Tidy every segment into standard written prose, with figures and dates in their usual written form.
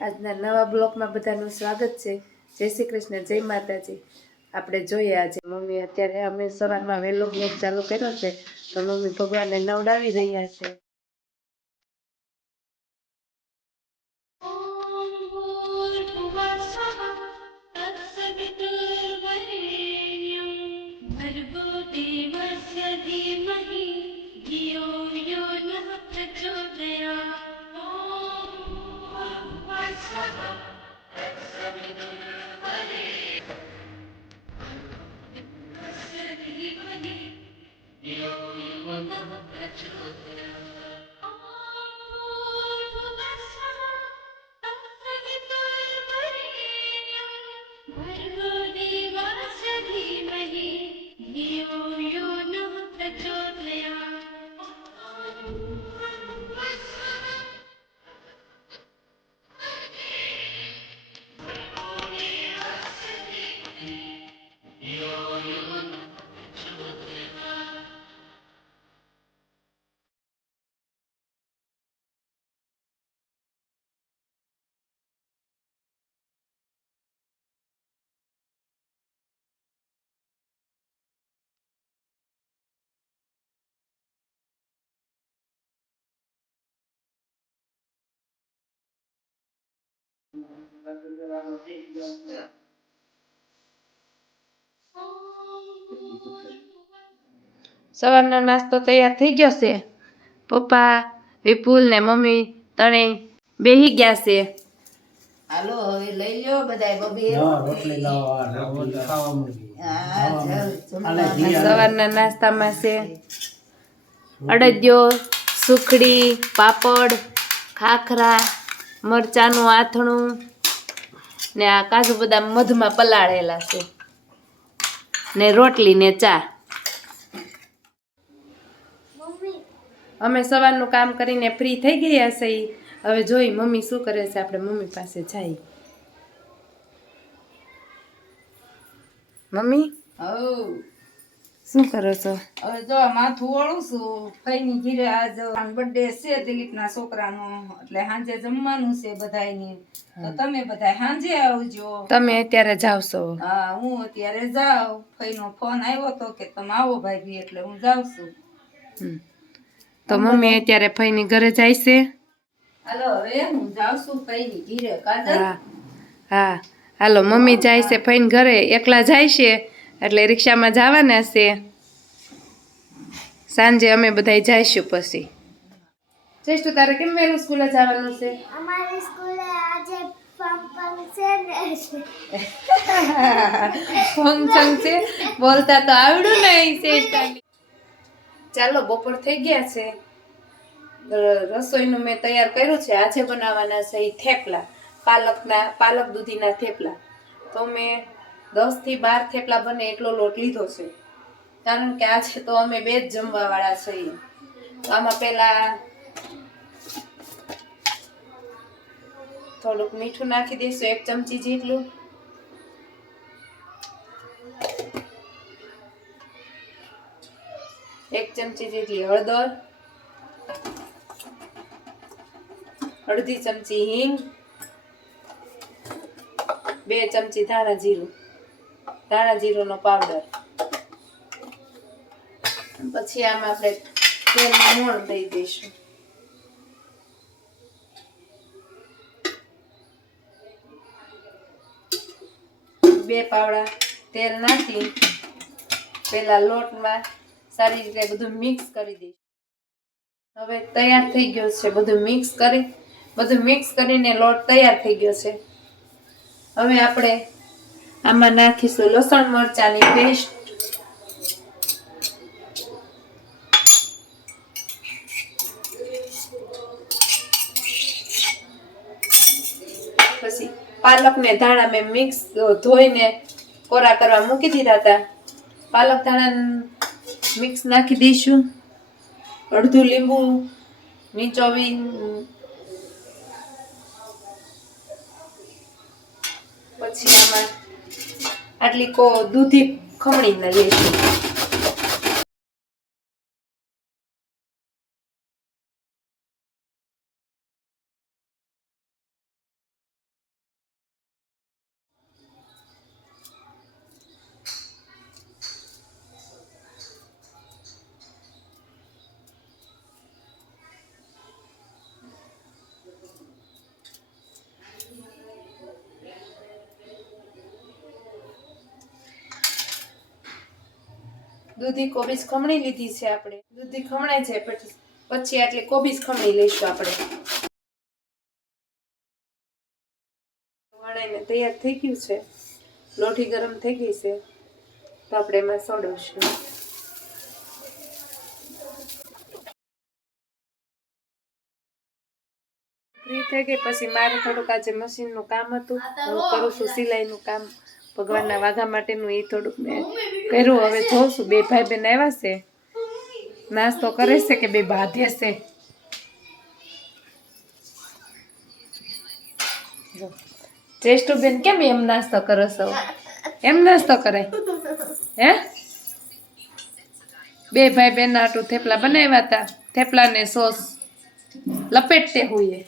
આજના નવા બ્લોગમાં બધાનું સ્વાગત છે। જય શ્રી કૃષ્ણ, જય માતાજી। આપણે જોઈએ આજે મમ્મી અત્યારે અમે સવારમાં વહેલો બ્લોગ ચાલુ કર્યો છે તો મમ્મી ભગવાનને નવડાવી રહ્યા છે। સવારનો નાસ્તો તૈયાર થઈ ગયો છે। પપ્પા, વિપુલ ને મમ્મી ત્રણેય બેહી ગયા છે। હાલો હવે લઈ લ્યો બધાય બબી રોટલી સવારના નાસ્તામાં છે અડદિયો, સુખડી, પાપડ, ખાખરા, મરચાનું આથણું ને આ કાજુ બદામ મધમાં પલાળેલા છે ને રોટલી ને ચા। અમે સવારનું કામ કરીને ફ્રી થઈ ગયા છે। હવે જોઈ મમ્મી શું કરે છે, આપણે મમ્મી પાસે જઈએ। મમ્મી શું કરો છો? હવે જો માથું ઓળું છું। ફઈની ઘીરે આજ બર્થડે છે દિલીપના છોકરાનો, એટલે સાંજે જમવાનું છે બધાયને। તો તમે બધા સાંજે આવજો। તમે અત્યારે જાવ છો? હા, હું અત્યારે જાઉં। ફઈનો ફોન આવ્યો તો કે તમે આવો ભાભી, એટલે હું જાઉં છું। તો મમ્મી અત્યારે ફઈની ઘરે જાય છે? હાલો હવે હું જાઉં છું ફઈની ઘીરે। કાજલ હા હાલો, મમ્મી જાય છે ફઈની ઘરે। એકલા જાય છે એટલે રિક્ષામાં જવાના છે। સાંજે અમે બધાય જઈશું પછી। ચેસ્ટુ તારે કેમ વહેલું સ્કૂલે જવાનું છે? અમારી સ્કૂલે આજે ફંક્શન છે ને ફંક્શન છે બોલતા તો આવડું નહીં ચેસ્ટાને। ચાલો બપોર થઈ ગયા છે। રસોઈનું મેં તૈયાર કર્યું છે। આજે બનાવવાના છે થેપલા, પાલક દૂધીના થેપલા। તો મેં 10 થી 12 થેપલા બને એટલો લોટ લીધો છે, કારણ કે આજે તો અમે 2 જ જમવા વાળા છીએ। તો આમાં પેલા થોડુંક મીઠું નાખી દઈશું, 1 ચમચી જેટલું। એક ચમચી જેટલી હળદર, અડધી ચમચી હિંગ, 2 ચમચી ધાણા જીરુંનો પાવડર। પછી આમાં આપણે તેલનું મોણ દઈ દઈશું। બે પાવડા તેલ નાખી પેલા લોટમાં સારી રીતે બધું મિક્સ કરી દઈશું। હવે તૈયાર થઈ ગયો છે, બધું મિક્સ કરીને લોટ તૈયાર થઈ ગયો છે। હવે આપણે આમાં નાખીશું લસણ મરચાંની પેસ્ટ, પછી પાલક ને ધાણા મેં મિક્સ ધોઈને કોરા કરવા મૂકી દીધા હતા। પાલક ધાણા મિક્સ નાખી દઈશું। અડધું લીંબુ નીચોવી પછી આમાં આટલી દૂધી ખમણીને લઈશું। દૂધી કોબીજ ખમણી લીધી છે આપણે. દૂધી ખમણાય છે પછી આટલી કોબીજ ખમણી લઈશું આપણે. વણાઈને તૈયાર થઈ ગયું છે. લોઢી ગરમ થઈ ગઈ છે તો આપણે એમાં સોડવશું. ફ્રી થઈ ગઈ પછી મારે થોડુંક આજે મશીનનું કામ હતું. હું કરું છું સિલાઈનું કામ, ભગવાનના વાઘા માટેનું. એ થોડુંક મેં કર્યું. હવે જોઉં છું બે ભાઈ બેન આવ્યા છે, નાસ્તો કરે છે કે બે બાંધે છે. ચેસ્ટુ બેન કેમ એમ નાસ્તો કરો છો? એમ નાસ્તો કરે હે? બે ભાઈ બેન આટલું થેપલા બનાવ્યા હતા. થેપલા ને સોસ લપેટતે હુએ.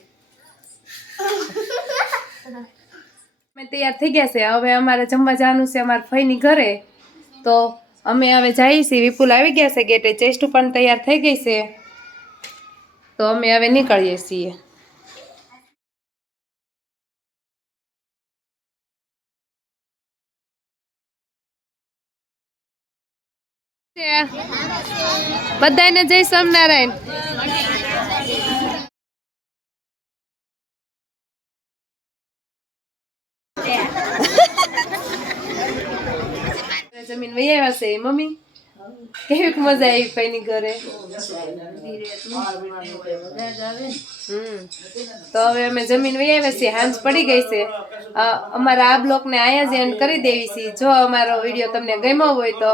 અમે તૈયાર થઈ ગયા છે. હવે અમારે જમવા જવાનું છે અમારા ફઈની ઘરે. તો અમે હવે જઈએ છીએ. વિપુલ આવી ગયા છે ગેટે. ચેસ્ટુ પણ તૈયાર થઈ ગઈ છે. તો અમે હવે નીકળીએ છીએ. બધાને જય સ્વામિનારાયણ. જમીન વહી આવ્યા છે મમ્મી. કેવી મજા આવી ફઈની ઘરે? તો હવે અમે જમીન વહી આવ્યા છીએ. હાંજ પડી ગઈ છે. અમારા આ બ્લોગને અહીંયા જ એન્ડ કરી દેવી છે. જો અમારો વિડીયો તમને ગમ્યો હોય તો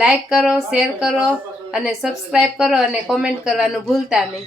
લાઈક કરો, શેર કરો અને સબસ્ક્રાઈબ કરો અને કોમેન્ટ કરવાનું ભૂલતા નહીં.